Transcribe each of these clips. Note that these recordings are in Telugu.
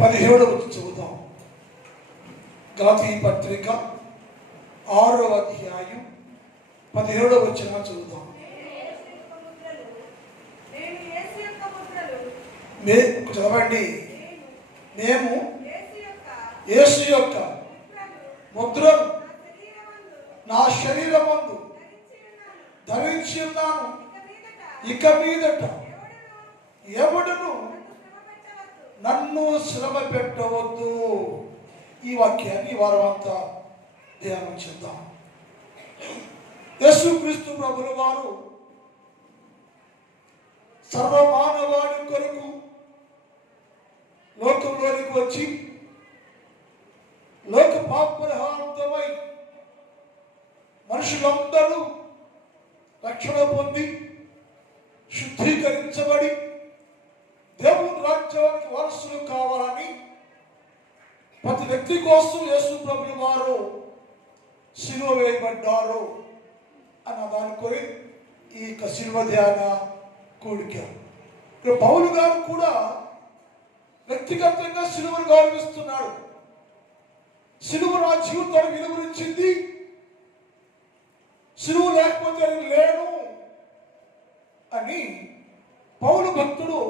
17వ చదువుతాం. గలతీ పత్రిక 6వ అధ్యాయం 17వ వచనం చదువుతాం. చదవండి. మేము యేసు యొక్క ముద్రను నా శరీరమందు ధరించి ఉన్నాను. ఇక మీదట ఎవడును నన్ను శ్రమ పెట్టవద్దు. ఈ వాక్యాన్ని వారమంతా ధ్యానం చేద్దాం. యేసుక్రీస్తు ప్రభుల వారు సర్వమానవాడి కొరకు లోకంలోనికి వచ్చి లోక పాపరిహార్థమై మనుషులందరూ రక్షణ పొంది శుద్ధీకరించబడి దేవుని రాజ్యానికి వారసులు కావాలని ప్రతి వ్యక్తి కోసం యేసు ప్రభుల వారు శిలువ వేయబడ్డారు అన్న దానికొని ఈ శిలువ ధ్యాన కూడిక. పౌలు గారు కూడా వ్యక్తిగతంగా శిలువను గౌరవిస్తున్నాడు. శిలువ నా జీవితానికి విలువరించింది, శిలువ లేకపోతే నేను లేను అని పౌలు భక్తుడు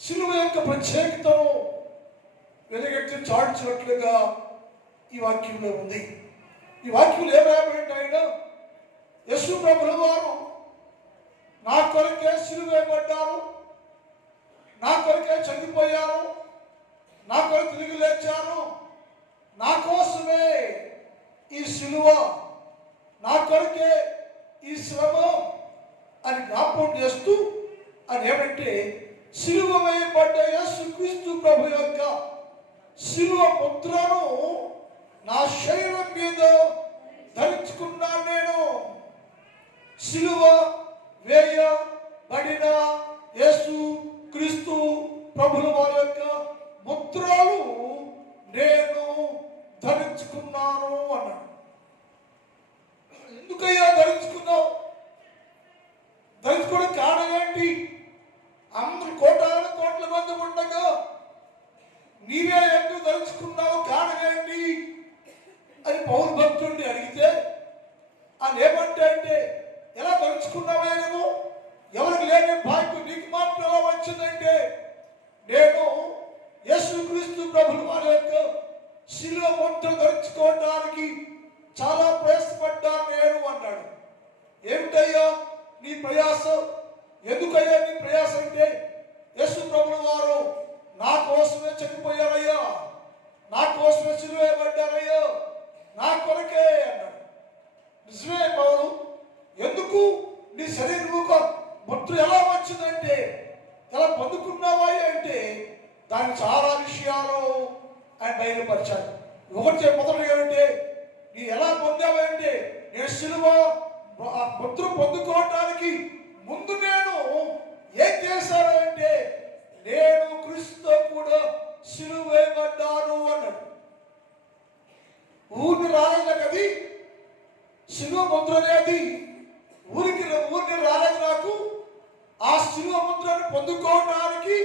శిలువ యొక్క ప్రత్యేకతను వెలుగెత్తి చాటుచినట్లుగా ఈ వాక్యంలో ఉంది. ఈ వాక్యంలో ఏమేమిటి? ఆయన యేసు ప్రభుల వారు నా కొరకే శిలువ వేయబడ్డారు, నా కొరకే చనిపోయారు, నా కొరకు తిరిగి లేచారు, నా కోసమే ఈ శిలువ, నా కొరకే ఈ శ్రమ అని జ్ఞాపకం చేస్తూ అని ఏమంటే శిలువ వేయబడ్డ యేసుక్రీస్తు ప్రభు యొక్క శిలువ ముద్రను నా శరీరం మీద ధరించుకున్నాను. నేను శిలువ వేయబడిన యేసు క్రీస్తు ప్రభుల వారి యొక్క ముద్రలు నేను ధరించుకున్నాను అన్నాడు. ఎందుకయ్యా ధరించుకున్నావు? ధరించుకోవడం కారణం ఏంటి? అందరు కోట్ల మంది ఉండగా నీవే ఎందుకు ధరించుకున్నావు, కారణం ఏంటి అని పౌరు భక్తుడిని అడిగితే ఆయన ఏమంటే అంటే ఎలా ధరించుకున్నావే నువ్వు, ఎవరికి లేని భాగ్యం నీకు మాత్రం ఎలా వచ్చిందంటే నేను యేసుక్రీస్తు ప్రభుల వారి యొక్క శిలువ ముద్ర ధరించుకోవడానికి చాలా ప్రయాసపడ్డాను నేను అన్నాడు. ఏమిటయ్యా నీ ప్రయాసం? ఎందుకయ్యా నీ ప్రయాసం అంటే యేసు ప్రభుల వారు నా కోసమే చనిపోయారయ్యా, నా కోసమే శిలువ వేయబడ్డారయ్యా, నా కొరకే అన్నాడు. నిజమే పౌలు, ఎందుకు నీ శరీరంలో ముద్ర ఎలా వచ్చిందంటే ఎలా పొందుకున్నావా అంటే దాని చాలా విషయాలు ఆయన బయలుపరిచాడు. మొదటిగా అంటే నీ ఎలా పొందావా అంటే నేను శిలువ ముద్ర పొందుకోవటానికి ముందు నేను ఏం చేశాను అంటే నేను క్రీస్తుతో కూడా శిలువ వేయబడ్డాను అన్నాడు. ఊరిని రాలేదు కది శిలువ ముద్ర అనేది, ఊరిని రాలేదు నాకు. ఆ శిలువ ముద్రను పొందుకోవడానికి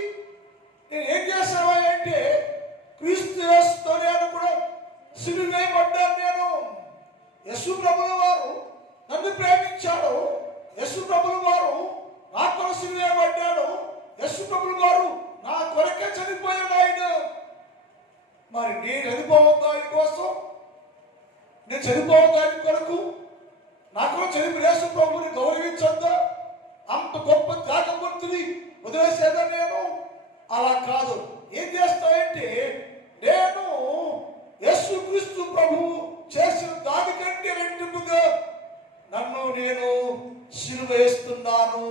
నేను ఏం చేశాను అంటే క్రీస్తు యేసుతో నేను కూడా శిలువ వేయబడ్డాను. నేను యేసు ప్రభుల వారు నన్ను ప్రేమించాడు, యేసు ప్రభుల వారు నా కొరకు శిలువ వేయబడ్డాడు, యేసు ప్రభుల వారు నా కొరకే చనిపోయాడు. ఆయన మరి నేను చనిపోవద్దు ఆయన కోసం, నేను చనిపోవద్దు ఆయన కొరకు, నా కొరకు చనిపోయిన యేసు ప్రభుని గౌరవించొద్దా? అంత గొప్ప త్యాగమూర్తిని వదిలేసేదా నేను? అలా కాదు. ఏం చేస్తాయంటే నేను యేసుక్రీస్తు ప్రభువు చేసిన దానికంటే రెట్టింపుగా నన్ను నేను శిలువ వేస్తున్నాను,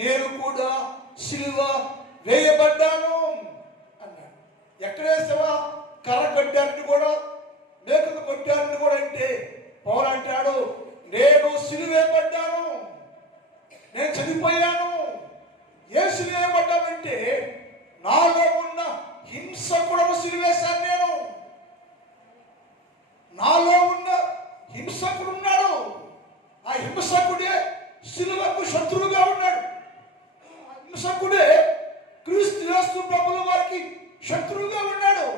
నేను కూడా శిలువ వేయబడ్డాను అన్నాడు. ఎక్కడ వేసావా? కర్ర కొట్టారని కూడా, మేకను కొట్టారని కూడా అంటే పౌలు అంటాడు నేను శిలువ వేయబడ్డాను, నేను చనిపోయాను. ఏ శిలువ వేయబడ్డానంటే నాలో ఉన్న హింసకుడు శిలువేశాను. నేను నాలో ఉన్న హింసకుడు ఉన్నాడు, ఆ హింసకుడే శిలువకు శత్రువుగా ఉన్నాడు. హింసకుడే క్రీస్తు యేసు ప్రభుల వారికి శత్రువుగా ఉన్నాడు.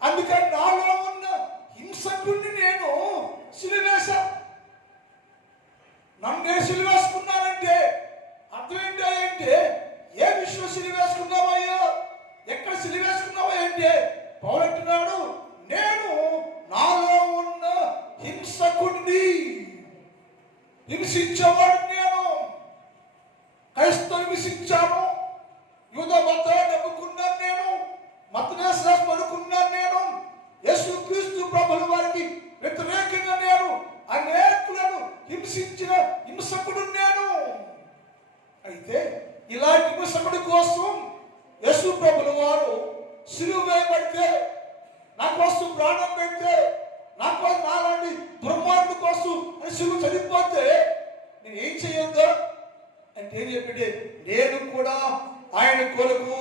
అందుకని నాలో ఉన్న హింసకుడిని నేను సిలువేశా. నన్నే సిలువేసుకున్నానంటే అర్థం ఏంటి అంటే, ఏ విషయం సిలువేసుకున్నావయ్యా, ఎక్కడ సిలువేసుకున్నావా అంటే పౌలు అంటున్నాడు, నేను నాలో ఉన్న హింసకుడిని, హింసించేవాడు నేను. క్రైస్తవ హింసించాను, యూద మతాన్ని నమ్ముకున్నాను నేను, మతనేశ్వరం అనుకున్నాను నేను, యేసుక్రీస్తు ప్రభుల వారికి వ్యతిరేకంగా నేను అనేకులను హింసించిన హింసకుడు నేను. అయితే ఇలాంటి హింసకుడి కోసం యేసు ప్రభుల వారు సిలువ వేయబడితే, నా కోసం ప్రాణం పెడితే, నా కోసం నాలాంటి దుర్మార్గుల కోసం అని సిలువ చనిపోతే నేను ఏం చేయొద్దా అంటే ఏం చెప్పండి, నేను కూడా ఆయన కొరకు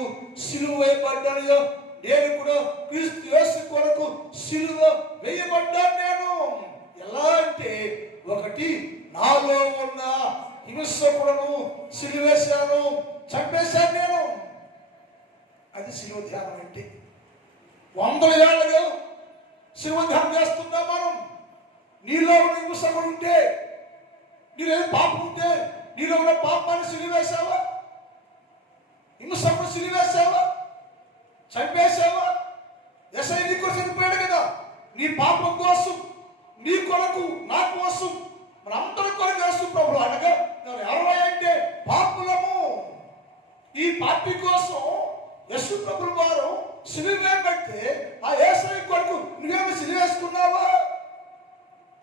సిలువ వేయబడ్డాను, నేను కూడా క్రీస్తు యేసు కొరకు సిలువ వేయబడ్డాను నేను. ఎలా అంటే, ఒకటి నాలో ఉన్న హింసకులను సిలువేశాను, చంపేశాను నేను. అది సిలువ ధ్యానం అంటే. 100 ఏళ్ళగా సిలువ ధ్యానం చేస్తున్నాం మనం. నీలో ఉన్న హింసకుడు ఉంటే, నీలో పాపం ఉంటే, నీలో ఉన్న పాపాన్ని సిలువేశావా? హింసకుడు సిలువేశావా? చంపేశావా? యేసయ్య నీ కోసం చనిపోయాడు కదా, నీ పాపం కోసం, నీ కొరకు, నా కోసం, మన అందరి కొరకు యేసు ప్రభువు అనగా ఎవరు అంటే పాపులము. ఈ పాపి కోసం యేసు ప్రభువు వారు సిలువ వేయబడితే ఆ యేసయ్య కొరకు నువ్వేమో సిలువ వేసుకున్నావా?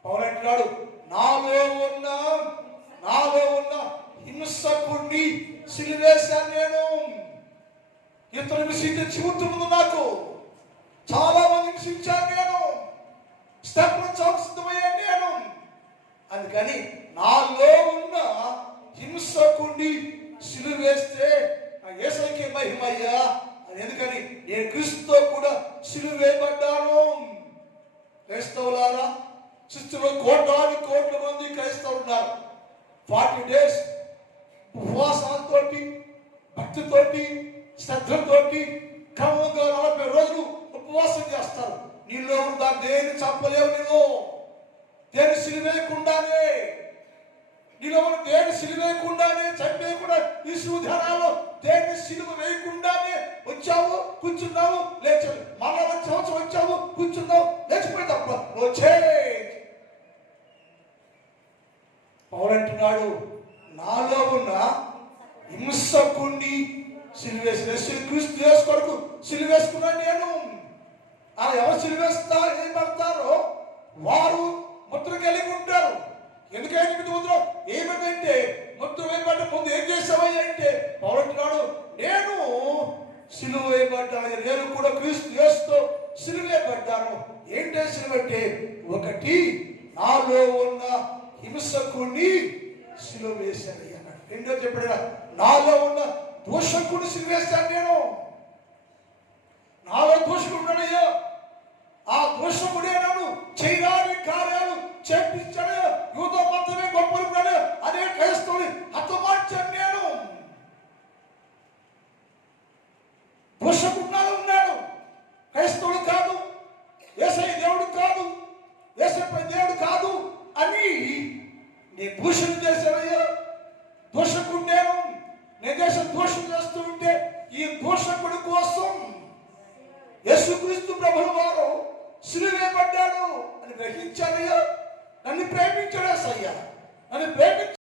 పౌలు అంటున్నాడు, నాలో ఉన్న హింసకుడిని సిలువేశాను నేను. ఇతను హింసించే జీవితం నాకు చాలా మంది హింసించాను నేను, స్టెప్ను చాలా సిద్ధమయ్యాను నేను. అందుకని నాలో ఉన్న హింసకుడిని సిలువ వేస్తే నా యేసయ్యకి మహిమయ్యా అని. ఎందుకని నేను క్రీస్తుతో కూడా సిలువ వేయబడ్డాను. క్రైస్తవులారా, క్రీస్తులో కోట్ల మంది క్రైస్తవులు ఉన్నారు. 40 days ఉపవాసాలతోటి, భక్తితోటి, శ్రద్ధతోటి క్రమంగా 40 రోజులు ఉపవాసం చేస్తారు. నీలో ఉందా దేని చంపలేవు, నీలో దేని సిలువేయకుండానే, నీలో దేని సిలువేయకుండానే, చంపేయకుండా, ఈ శూధ్యానాల్లో దేని సిలువ వేయకుండానే వచ్చావు, కూర్చున్నావు, లేచావు, మళ్ళా వచ్చావు, కూర్చున్నావు, లేచిపోయి తప్ప వచ్చే. పౌలు అంటున్నాడు, నాలో ఉన్న హింసకుణ్ణి సిలువేసిన క్రీస్తు యేసు కొరకు సిలువేసుకున్నాను నేను. అలా ఎవరు సిలువేస్తారో వారు ముద్ర కలిగి ఉంటారు. ఎందుకంటే ముద్ర ఏమిటంటే, ముద్ర వేయబడ్డ ముందు ఏం చేసావయ్య అంటే పౌలు అంటున్నాడు, నేను సిలువ వేయబడ్డాను, నేను కూడా క్రీస్తు యేసుతో సిలువ వేయబడ్డాను. ఏంటో సిలువ అంటే, ఒకటి నాలో ఉన్న హింసకుడిని సిలువ వేశాను అన్నాడు. రెండో చెప్పాడు, నాలో ఉన్న దోషకుడిని సిలువ వేశాను నేను. నాలో దోషకుడు ఉన్నాడయ్యా, ఆ దోషకుడే నన్ను చేయరాని కార్యాలు చేపించాడు. యూద మతమే గొప్పలు, అదే క్రైస్తవుని హతమార్చాను నేను. దోషకుడు ఉన్నాడు, క్రైస్తవుడు కాదు, యేసయ్య దేవుడు కాదు, యేసయ్య దేవుడు కాదు అని నీ దూషణ చేశావయ్యా. దోషకుడు నేను చేసిన దోషం చేస్తూ ఉంటే, ఈ దోషకుడి కోసం యేసుక్రీస్తు ప్రభుల వారు సిలువ వేయబడ్డాడు అని గ్రహించాలయ్యా. నన్ను ప్రేమించాడు యేసయ్య, నన్ను ప్రేమించాడు.